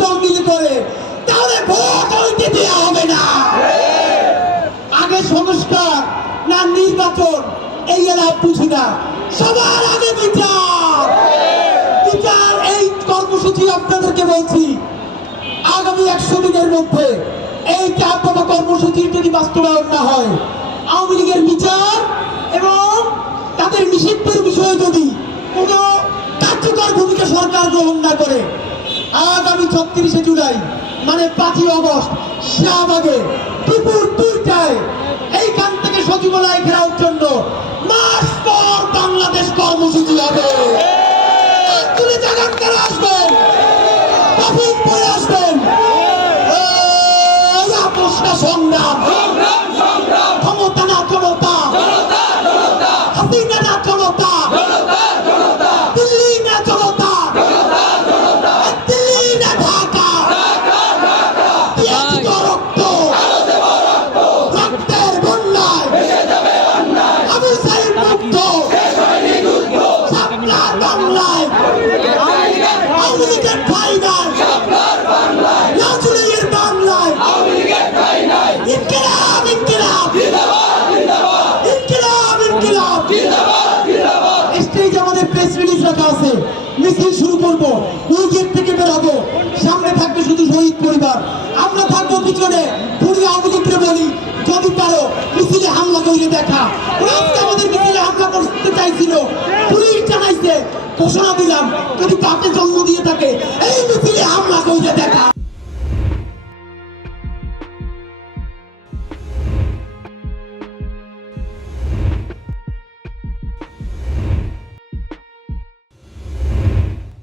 তলবিলি করে, তাহলে ভোট হইতে দেওয়া হবে না। আগে সংস্কার না নির্বাচন, এই লাভ বুঝি না। সবার আগে বিচার, বিচার। এই কর্মসূচি আপনাদেরকে বলছি, আগামী 100 দিনের মধ্যে এই 4 দফা কর্মসূচির যদি বাস্তবায়ন না হয়, আওয়ামী লীগের বিচার এবং তাদের নিষিদ্ধের বিষয়ে যদি কোনো কার্যকর ভূমিকা সরকার গ্রহণ না করে, আগামী 36শে জুলাই মানে 5ই আগস্ট শাহবাগে দুপুর 2টায় এইখান থেকে সচিবালয় ঘেরাওর জন্য মাস পর বাংলাদেশ কর্মসূচি হবে। তুলে জাগান কারা আসবেন, কখন পরে আসবেন। সংগ্রাম ক্ষমতা না জনতা, হাসিনা না জনতা, দিল্লি না জনতা, দিল্লি না ঢাকা, রক্ত রক্তের বন্যায় আবু সাইদ মুক্ত, শাপলার বাংলায় আওয়ামী লীগের ঠাঁই নাই, রাজনীতির বাংলায় ইনকিলাব ইনকিলাব ইনকিলাব ইনকিলাব। স্টেজে আমাদের প্রেস রিলিজ রাখা আছে, মিছিল শুরু করবো, ওই গেট থেকে বেরোবো, সামনে থাকবে শুধু শহীদ পরিবার, আমরা থাকবো পিছনে। পুরী আওয়ামী লীগকে বলি, যদি পারো মিছিলে হামলা করে দেখা। ওরা আজকে আমাদের মিছিলে হামলা করতে চাইছিল, পুলিশ জানাইছে, ঘোষণা দিলাম যদি তাকে জন্ম দিয়ে থাকে